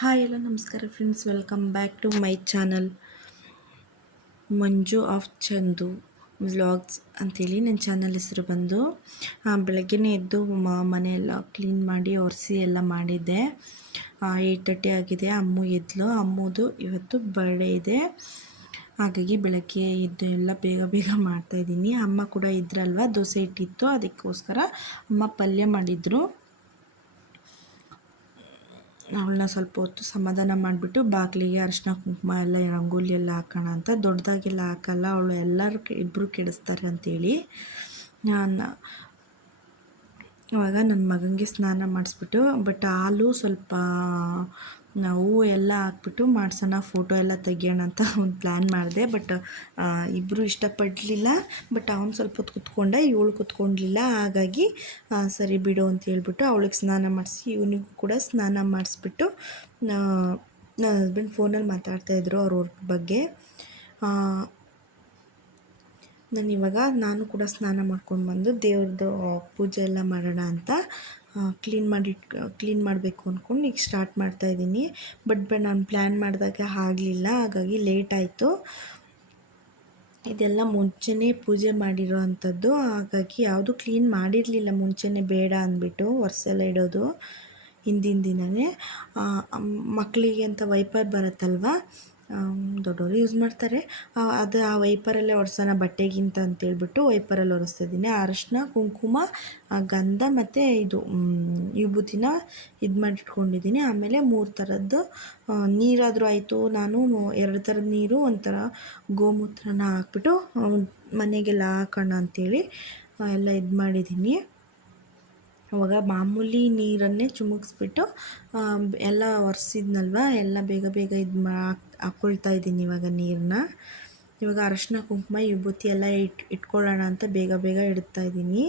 Hi ಎಲ್ಲ ನಮಸ್ಕಾರ friends welcome back to my channel Manju of Chandu vlogs ಅಂಥೇಳಿ ನನ್ನ ಚಾನಲ್ ಹೆಸರು ಬಂದು ಬೆಳಗ್ಗೆನೇ ಎದ್ದು ಮನೆಯೆಲ್ಲ ಕ್ಲೀನ್ ಮಾಡಿ ಒರೆಸಿ ಎಲ್ಲ ಮಾಡಿದ್ದೆ. ಏಯ್ಟ್ ತರ್ಟಿ ಆಗಿದೆ, ಅಮ್ಮು ಎದ್ಲು. ಅಮ್ಮದು ಇವತ್ತು ಬರ್ಡೇ ಇದೆ. ಹಾಗಾಗಿ ಬೆಳಗ್ಗೆ ಎದ್ದು ಎಲ್ಲ ಬೇಗ ಬೇಗ ಮಾಡ್ತಾಯಿದ್ದೀನಿ ಅಮ್ಮ ಕೂಡ ಇದ್ರಲ್ವ, ದೋಸೆ ಇಟ್ಟಿತ್ತು ಅದಕ್ಕೋಸ್ಕರ ಅಮ್ಮ ಪಲ್ಯ ಮಾಡಿದರು. ಅವಳನ್ನ ಸ್ವಲ್ಪ ಹೊತ್ತು ಸಮಾಧಾನ ಮಾಡಿಬಿಟ್ಟು ಬಾಗಿಲಿಗೆ ಅರಿಶಿನ ಕುಂಕುಮ ಎಲ್ಲ, ರಂಗೋಲಿ ಎಲ್ಲ ಹಾಕೋಣ ಅಂತ. ದೊಡ್ಡದಾಗೆಲ್ಲ ಹಾಕಲ್ಲ, ಅವಳು ಎಲ್ಲರೂ ಇಬ್ಬರು ಕೆಡಿಸ್ತಾರೆ ಅಂತೇಳಿ. ಇವಾಗ ನನ್ನ ಮಗನಿಗೆ ಸ್ನಾನ ಮಾಡಿಸ್ಬಿಟ್ಟು ಬಟ್ ಹಾಲು ಸ್ವಲ್ಪ ನಾವು ಎಲ್ಲ ಹಾಕ್ಬಿಟ್ಟು ಮಾಡ್ಸೋಣ ಫೋಟೋ ಎಲ್ಲ ತೆಗಿಯೋಣ ಅಂತ ಒಂದು ಪ್ಲ್ಯಾನ್ ಮಾಡಿದೆ. ಬಟ್ ಇಬ್ಬರು ಇಷ್ಟಪಡಲಿಲ್ಲ. ಬಟ್ ಅವ್ನು ಸ್ವಲ್ಪ ಹೊತ್ತು ಕುತ್ಕೊಂಡೆ, ಇವಳು ಕುತ್ಕೊಂಡ್ಲಿಲ್ಲ. ಹಾಗಾಗಿ ಸರಿ ಬಿಡು ಅಂತ ಹೇಳ್ಬಿಟ್ಟು ಅವಳಿಗೆ ಸ್ನಾನ ಮಾಡಿಸಿ, ಇವನಿಗೂ ಕೂಡ ಸ್ನಾನ ಮಾಡಿಸ್ಬಿಟ್ಟು ನನ್ನ ಹಸ್ಬೆಂಡ್ ಫೋನಲ್ಲಿ ಮಾತಾಡ್ತಾಯಿದ್ರು ಅವ್ರ ಬಗ್ಗೆ. ನಾನು ಇವಾಗ ನಾನು ಕೂಡ ಸ್ನಾನ ಮಾಡ್ಕೊಂಡು ಬಂದು ದೇವ್ರದ್ದು ಪೂಜೆ ಎಲ್ಲ ಮಾಡೋಣ ಅಂತ ಕ್ಲೀನ್ ಮಾಡಿ ಕ್ಲೀನ್ ಮಾಡಬೇಕು ಅಂದ್ಕೊಂಡು ಈಗ ಸ್ಟಾರ್ಟ್ ಮಾಡ್ತಾಯಿದ್ದೀನಿ ಬಟ್ ಬಟ್ ನಾನು ಪ್ಲ್ಯಾನ್ ಮಾಡಿದಾಗ ಆಗಲಿಲ್ಲ, ಹಾಗಾಗಿ ಲೇಟ್ ಆಯಿತು. ಇದೆಲ್ಲ ಮುಂಚೆನೇ ಪೂಜೆ ಮಾಡಿರೋ ಅಂಥದ್ದು, ಹಾಗಾಗಿ ಯಾವುದು ಕ್ಲೀನ್ ಮಾಡಿರಲಿಲ್ಲ, ಮುಂಚೆನೇ ಬೇಡ ಅಂದ್ಬಿಟ್ಟು ವರ್ಷೆಲ್ಲ ಇಡೋದು ಹಿಂದಿನ ದಿನವೇ ಮಕ್ಕಳಿಗೆ ಅಂತ ವೈಪರ್ ಬರುತ್ತಲ್ವ? ದೊಡ್ಡವರು ಯೂಸ್ ಮಾಡ್ತಾರೆ. ಅದು ಆ ವೈಪರಲ್ಲೇ ಒರೆಸೋಣ ಬಟ್ಟೆಗಿಂತ ಅಂತೇಳ್ಬಿಟ್ಟು ವೈಪರಲ್ಲಿ ಒರೆಸ್ತಾ ಇದ್ದೀನಿ ಅರಶಿನ, ಕುಂಕುಮ ಗಂಧ ಮತ್ತು ಇದು ವಿಭೂತಿನ ಇದು ಮಾಡಿಟ್ಕೊಂಡಿದ್ದೀನಿ ಆಮೇಲೆ ಮೂರು ಥರದ್ದು ನೀರಾದರೂ ಆಯಿತು. ನಾನು ಎರಡು ಥರದ ನೀರು, ಒಂಥರ ಗೋಮೂತ್ರನ ಹಾಕ್ಬಿಟ್ಟು ಮನೆಗೆಲ್ಲ ಹಾಕೋಣ ಅಂಥೇಳಿ ಎಲ್ಲ ಇದು ಮಾಡಿದ್ದೀನಿ. ಅವಾಗ ಮಾಮೂಲಿ ನೀರನ್ನೇ ಚುಮುಕ್ಸ್ಬಿಟ್ಟು ಎಲ್ಲ ಒರೆಸಿದ್ನಲ್ವ, ಎಲ್ಲ ಬೇಗ ಬೇಗ ಇದು ಮಾ ಹಾಕ್ಕೊಳ್ತಾ ಇದ್ದೀನಿ ಇವಾಗ ನೀರನ್ನ ಇವಾಗ ಅರಶಿನ, ಕುಂಕುಮ, ವಿಭೂತಿ ಎಲ್ಲ ಇಟ್, ಇಟ್ಕೊಳ್ಳೋಣ ಅಂತ ಬೇಗ ಬೇಗ ಇಡ್ತಾ ಇದ್ದೀನಿ.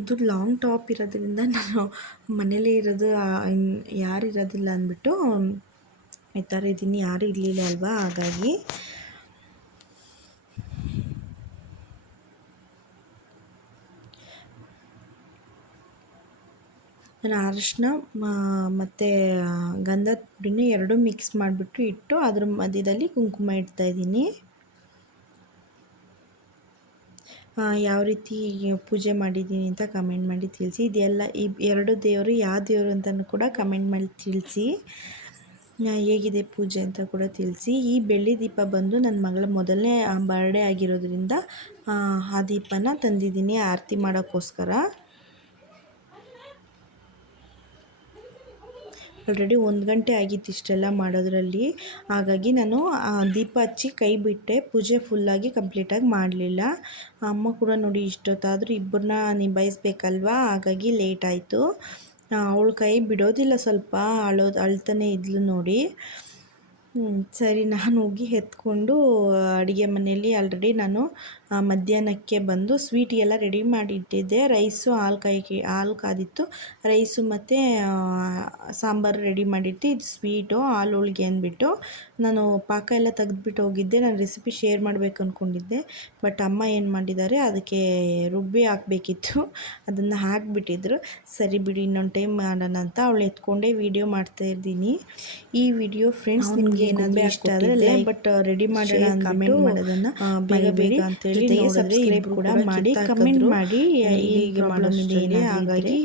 ಇದು ಲಾಂಗ್ ಟಾಪ್ ಇರೋದ್ರಿಂದ ನಾನು ಮನೇಲೇ ಇರೋದು ಯಾರು ಇರೋದಿಲ್ಲ ಅಂದ್ಬಿಟ್ಟು ಈ ಥರ ಇದ್ದೀನಿ. ಯಾರು ಇರಲಿಲ್ಲ ಅಲ್ವಾ, ಹಾಗಾಗಿ. ನಾನು ಅರಶಿನ ಮತ್ತು ಗಂಧದ ಪುಡಿನ ಎರಡೂ ಮಿಕ್ಸ್ ಮಾಡಿಬಿಟ್ಟು ಇಟ್ಟು ಅದ್ರ ಮಧ್ಯದಲ್ಲಿ ಕುಂಕುಮ ಇಡ್ತಾಯಿದ್ದೀನಿ ಯಾವ ರೀತಿ ಪೂಜೆ ಮಾಡಿದ್ದೀನಿ ಅಂತ ಕಮೆಂಟ್ ಮಾಡಿ ತಿಳಿಸಿ. ಇದೆಲ್ಲ ಈ ಎರಡು ದೇವರು ಯಾವ ದೇವರು ಅಂತಲೂ ಕೂಡ ಕಮೆಂಟ್ ಮಾಡಿ ತಿಳಿಸಿ. ಹೇಗಿದೆ ಪೂಜೆ ಅಂತ ಕೂಡ ತಿಳಿಸಿ. ಈ ಬೆಳ್ಳಿ ದೀಪ ಬಂದು ನನ್ನ ಮಗಳ ಮೊದಲನೇ ಬರ್ಡೇ ಆಗಿರೋದ್ರಿಂದ ಆ ದೀಪನ ತಂದಿದ್ದೀನಿ ಆರತಿ ಮಾಡೋಕ್ಕೋಸ್ಕರ. ಆಲ್ರೆಡಿ ಒಂದು ಗಂಟೆ ಆಗಿತ್ತು ಇಷ್ಟೆಲ್ಲ ಮಾಡೋದ್ರಲ್ಲಿ. ಹಾಗಾಗಿ ನಾನು ದೀಪ ಹಚ್ಚಿ ಕೈ ಬಿಟ್ಟೆ. ಪೂಜೆ ಫುಲ್ಲಾಗಿ ಕಂಪ್ಲೀಟಾಗಿ ಮಾಡಲಿಲ್ಲ. ಅಮ್ಮ ಕೂಡ ನೋಡಿ ಇಷ್ಟೊತ್ತಾದರೂ ಇಬ್ಬರನ್ನ ನಿಭಾಯಿಸ್ಬೇಕಲ್ವಾ ಹಾಗಾಗಿ ಲೇಟ್ ಆಯಿತು. ಅವಳು ಕೈ ಬಿಡೋದಿಲ್ಲ ಸ್ವಲ್ಪ. ಅಳೋದು ಅಳ್ತಾನೆ ಇದ್ಲು ನೋಡಿ. ಸರಿ, ನಾನು ಹೋಗಿ ಎತ್ಕೊಂಡು ಅಡುಗೆ ಮನೆಯಲ್ಲಿ ಆಲ್ರೆಡಿ ನಾನು ಮಧ್ಯಾಹ್ನಕ್ಕೆ ಬಂದು ಸ್ವೀಟಿಗೆಲ್ಲ ರೆಡಿ ಮಾಡಿಟ್ಟಿದ್ದೆ. ರೈಸು ಹಾಲು ಕಾಯಿ ಹಾಲು ಕಾದಿತ್ತು. ರೈಸು ಮತ್ತು ಸಾಂಬಾರು ರೆಡಿ ಮಾಡಿಟ್ಟು ಇದು ಸ್ವೀಟು ಹಾಲು ಹೋಳಿಗೆ ಅಂದ್ಬಿಟ್ಟು ನಾನು ಪಾಕ ಎಲ್ಲ ತೆಗೆದ್ಬಿಟ್ಟು ಹೋಗಿದ್ದೆ. ನಾನು ರೆಸಿಪಿ ಶೇರ್ ಮಾಡಬೇಕು ಅಂದ್ಕೊಂಡಿದ್ದೆ ಬಟ್ ಅಮ್ಮ ಏನು ಮಾಡಿದ್ದಾರೆ ಅದಕ್ಕೆ ರುಬ್ಬಿ ಹಾಕಬೇಕಿತ್ತು. ಅದನ್ನು ಹಾಕಿಬಿಟ್ಟಿದ್ರು. ಸರಿ ಬಿಡಿ ಇನ್ನೊಂದು ಟೈಮ್ ಮಾಡೋಣ ಅಂತ ಅವಳು ಎತ್ಕೊಂಡೇ ವೀಡಿಯೋ ಮಾಡ್ತಾ ಇದ್ದೀನಿ. ಈ ವಿಡಿಯೋ ಫ್ರೆಂಡ್ಸ್ ನಿಮಗೆ ಏನಾದರೂ ಇಷ್ಟ ಆದರೆ ಬಟ್ ರೆಡಿ ಮಾಡೋಣ ಕಮೆಂಟ್ ಮಾಡೋದನ್ನು ಬೇಗ ಬೇಗ ಅಂತೇಳಿ ಸಬ್ಸ್ಕ್ರೈಬ್ ಕೂಡ ಮಾಡಿ ಕಮೆಂಟ್ ಮಾಡಿ ಹೀಗೆ ಮಾಡೋದು ಹಾಗಾಗಿ